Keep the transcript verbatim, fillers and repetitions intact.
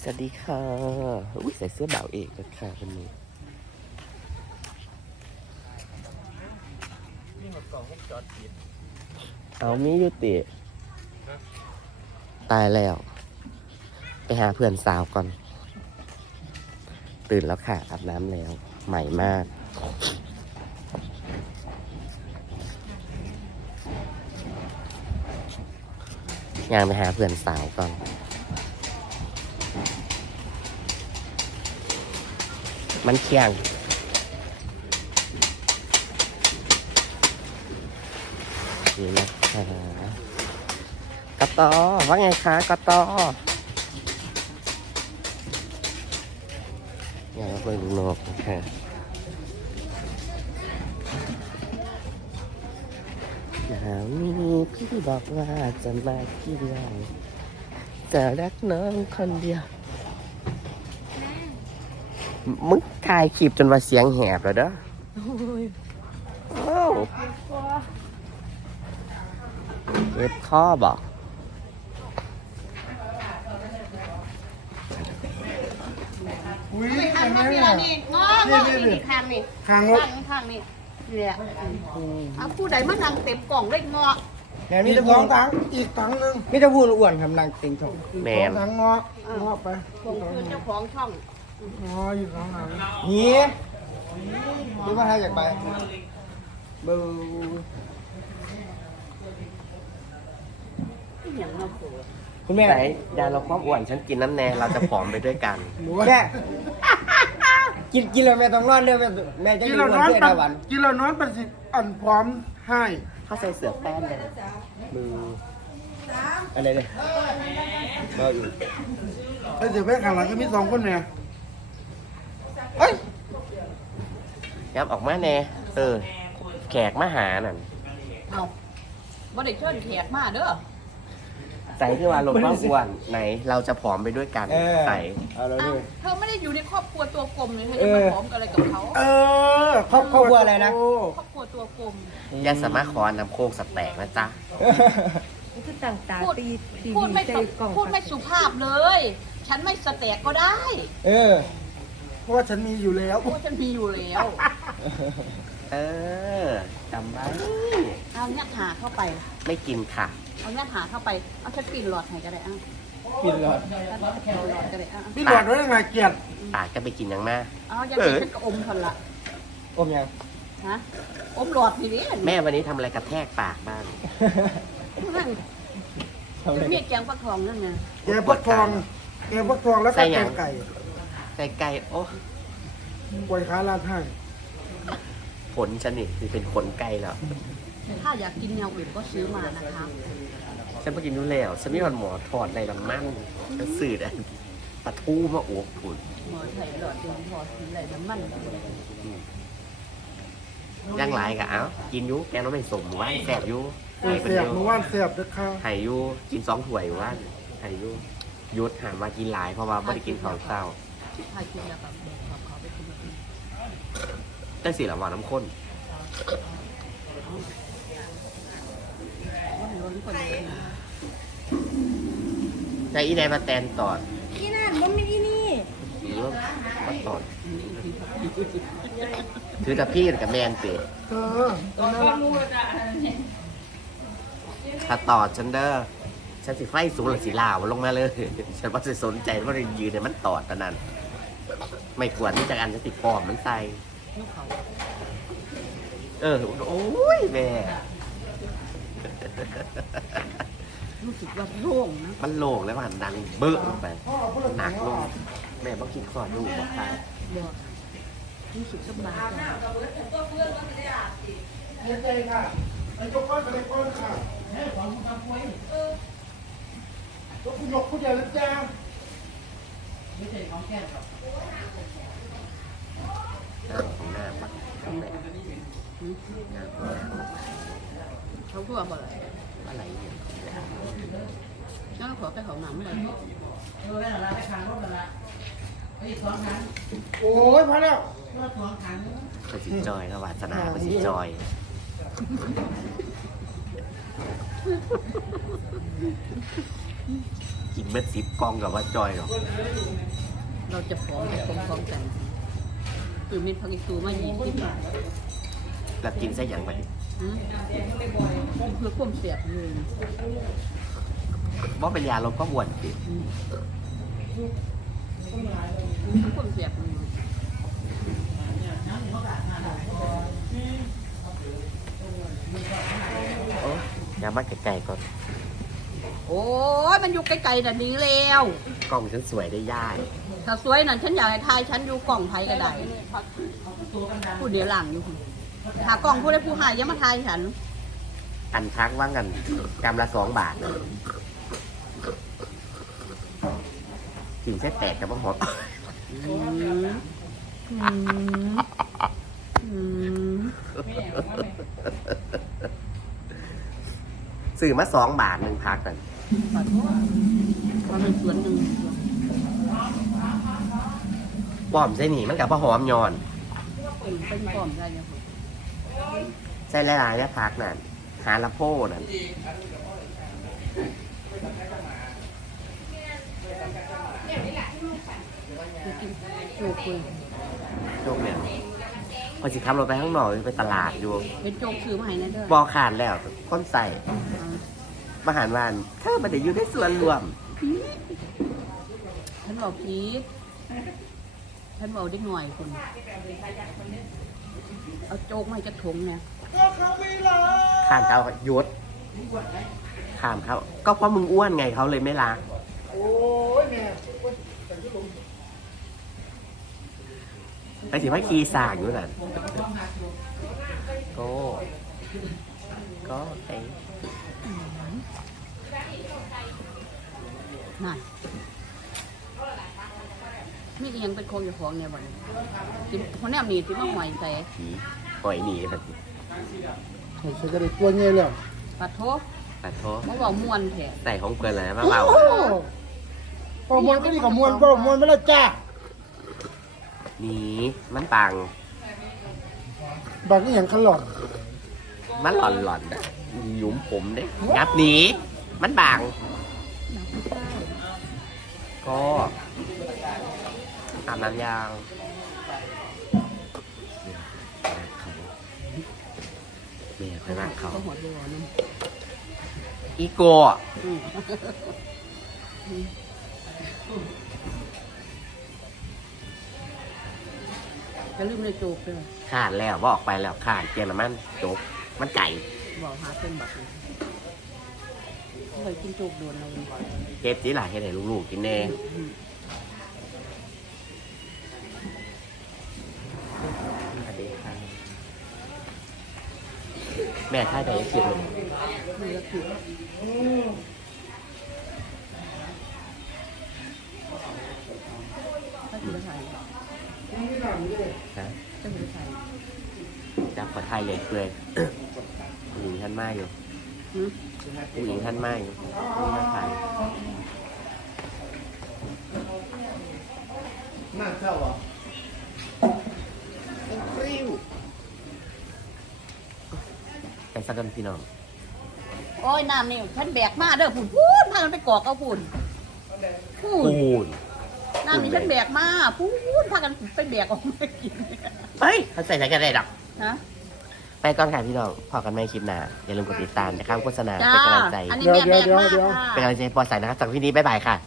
วัสดีค่ะอุ้ยใส่เสื้อบ่าวเอกนะคะวันนี้เอามียุติตายแล้ว ไปหาเพื่อนสาวก่อน ตื่นแล้วค่ะอาบน้ำแล้ว ใหม่มากยางไปหาเพื่อนสาวก่อนมันเคียงนี่นะคะกระตอว่าไงคะกระตออยากไปดูนกนะคะแล้วนี่พี่บอกว่าจะมาที่เราจะรักน้องคนเดียวมึงถ่ายคลิปจนว่าเสียงแหบแล้วเด้อโอ้เก็บข้อบอกไปทางนี้ละนี่งองอนี่ทางนี่ทางทางทางนี่นี่แหละเอาผู้ใดมานั่งเต็มกล่องได้งอแม่มีแต่ท้องถังอีกถังหนึงมีแต่พูนอ้วนทำนางเต็งช่องแมนถังเงาะเงาะไปผมคือเจ้าของช่องเงาะอยู่ท้องถังนี่หรือว่าให้อยากไปเบอร์อย่างเราโผล่คุณแม่ไหนดาเราความอ้วนฉันกินน้ำแน่เราจะผอมไปด้วยกันแม่กินกินแล้วแม่ต้องนอนเด้อแม่แม่จะกิอน ยู่แล้ววันนอนเพื่อปัได้วันกินแล้วนอนเป็นสิอันพร้อมให้เขาใส่เสื้อแป้นเลยมืออะไรเลยเบอร์อยู่ไอ้เสียแม่ข้างหลังก็มีสองคนเนี่ยเฮ้ยยับออกมาแน่เออแขกมาหานั่นเอาบ่ได้เชิญแขกมาเด้อใส่ที่ว่าลดความอ้วนไหนเราจะผอมไปด้วยกันเออใส่เอาเราเอาด้วยเธอไม่ได้อยู่ในครอบครัวตัวกลมเลยเธอจะมาพร้อมกันอะไรกับเขาเออครอบครอบครัวอะไรนะครอบครัวตัวกลมยาสามารถขอน้ำโคกสแต็กนะจ๊ะคือต่างพูดๆตีทีพูดวีไม่ใส่สุกล่องพูดไม่สุภาพเลย ฉันไม่สแต็กก็ได้เออเพราะว่าฉันมีอยู่แล้วเพราะว่าฉันมีอยู่แล้วเออจำไว้เอาเนี่ยหาเข้าไปไม่กินค่ะเอาเนี่ยหาเข้าไปเอาฉันปิ่นหลอดให้ก็ได้อ่ะกินหลอดฉันเอาหลอดก็ได้อ่ะพี่หลอดไว้ยังไงเกียรติปากจะไปกินยังมาเอาอย่างนี้ฉันก็อมทนละอมยังฮะอมหลอดนี่ดิแม่วันนี้ทำอะไรกระแทกปากบ้างนั่นทำอะไรเมียแกงฟักทองนั่นไงแกงฟักทองแกงฟักทองแล้วก็ใส่หแกยังงไก่ไก่ไก่โอ้กวยขาลาดให้ผลฉันนี่คือเป็นขนไก่แล้วถ้าอยากกินแนวอื่นก็ซื้อมานะคะฉันไปกินนู่นแล้วฉันไม่ทอนหมอถอดในลำมันฉันสื่ออันปลาทูมาอวบผุนหมอไถ่หลอดเดียวพอสีอะไรน้ำมันย่างไรกะเอ้ากินอยูแกงน้องไม่สมหมู่บ้านแสบอยูเออไเป็นเสียบอยูมือว่านเสียบด้วยค่ะไห่อยูกินสองถ้วยหมู่บ้านไห่อยูหยุดหามว่ากินหลายเพราะว่าไม่ได้กินข้าวเช้าถ้ากินแล้วแบบบอกเขาไปกินแบบนี้ได้สิละหวานน้ำข้นว่ามันล้นคนเลยใจอีแดนมาแตนตอดที่นั่นว่าไม่ที่นี่หรือว่ามาตอดถือแต่พี่กับแมนเปะเออถ้าตอดฉันเด้อฉันสิไฟสูงหรือสิลาวลงมาเลย ฉันว่าจะสนใจว่าจะยืนในมันตอดตอนนั้น ไม่ควรที่จะอันจะติดปลอมมันใส่ลูกเขาเออ โอ้ยแม่รู้สึกว่าโล่งนะมันโล่งแล้วมันดังเบิ้ลลงไปหนักลงแม่ต้องกินข้อดูบอกค่ะบอกรู้สึกสบายใจเสียใจค่ะไอ้ยกก้อนไปเลยก้อนค่ะยกคุณยกคุณใหญ่เลยจ้าหน้าของหน้าปักตรงไหนหน้าของหน้าเขาพูดว่าอะไรอะไรเนี่ยนั่นขอไปเขาหนำเลยโอ้ยพอแล้วไปสิจอยนะวาสนาไปสิจอยกินเม็ดสิบกองกับว่าจอยหรอกเราจะฟ้องจะฟ้องฟ้องกันคือมีพักอีตูมายี่สิบบาทแล้วกินซะอย่างไรหืมเพื่อความเสียบเลยว่าเป็นยาลดความอ้วนสิอืมเพื่อความเสียบเลยโอ้ยามาไกลๆก่อนโอ้ยมันอยู่ไกลๆแต่นี้แล้วกล้องฉันสวยได้ย่ายถ้าสวยนั่นฉันอยากให้ทายฉันอยู่กล่องไทยก็ได้ผู้เดียวหลังอยู่คุณหากล่องผู้ได้ผู้หายอยังมาทายฉันอันทักว่างันกำละสองบาทกินแค่แตกกับว่าหอมอืมอืมอืมซื้อมาสองบาทหนึ่งพักนั่นขอโทษมันเป็นส่วนหนึ่งป้อมใส่หนีมันกับว่าหอมยอนเป็นเป็นกล่อมได้ยังไงใส่หลายๆนะพักนั่นหาละโพนั่นคือกินโจกเลยโชคเนี่ยพอสิขับรถไปข้างนอกไปตลาดอยู่เป็นโจกซื้อมาให้นะเด้อบอขาดแล้วก้นใส่มหารวานเธอมาเดี๋ยวอยู่ในส่วนรวมฉันบอกพีทฉันบอกได้หน่อยคุณเอาโจกมาให้จะถงเนี่ยข้ามเขายศข้ามเขาก็เพราะมึงอ้วนไงเขาเลยไม่รักโอ้ยแม่ไปสิว่าขี่สากอยู่นั่นก็ก็ไอ้นั่นมีอีหยังเป็นโคงอยู่ของเนี่ยวันสิคนแนมนี่สิมาหอยใส่ผีปล่อยหนีแบบใส่กระดิ่งตัวเงี้ยเลยปัดโทษตัดโทษมาบอกมวนแท้ใส่ของเกินเลยมาเบาโอ้พอมวนก็ดีกว่ามวนพอมวนไม่ละจ้าหนีมันปังบางอย่างขล่อนมันหล่อนหล่อนหยุมผมเด้งับหนีมันบางหนักผู้ใต้ก็อาบน้ำยางแม่ค่อยรักเขาก็หัวบัวนั่นอีโกะอืมจะลืมในโจกเลยขาดแล้วบอกไปแล้วขาดเกียร์น้ำมันจบมันไก่บอกหาเป็นแบบนี้เคยกินโจกโดนอะไรเก็บจีหล่ะให้ไหนลูกๆกินแน่อืมสวัสดีค่ะแม่ท่าใดยังคิดเลยนี่ก็คือถ้าถือไทยนะถ้าถือไทยจับขอไทยเลยเกลือ ผู้หญิงท่านมาอยู่อืมผู้หญิงท่านมาอยู่นี่มาไทยน่าเข้าอ่ะไปสักกันพี่น้องโอ้ยน้ำนี่ฉันแบกมาเด้อพูนพูนพากันไปกอกเอาพูนพูนปูนน้ำนี่ฉันแบกมาพูนพากันไปแบกออกมากินเฮ้ยเขาใส่ใจกันได้ดอกฮะไปก่อนค่ะพี่น้องพอกันไม่คลิปหน้าอย่าลืมกดติดตามจะข้ามโฆษณาจ้าเป็นกำลังใจอันนี้แม่แบกมากค่ะเป็นกำลังใจให้ปอใส่นะครับจากที่นี้บ๊ายบายค่ะ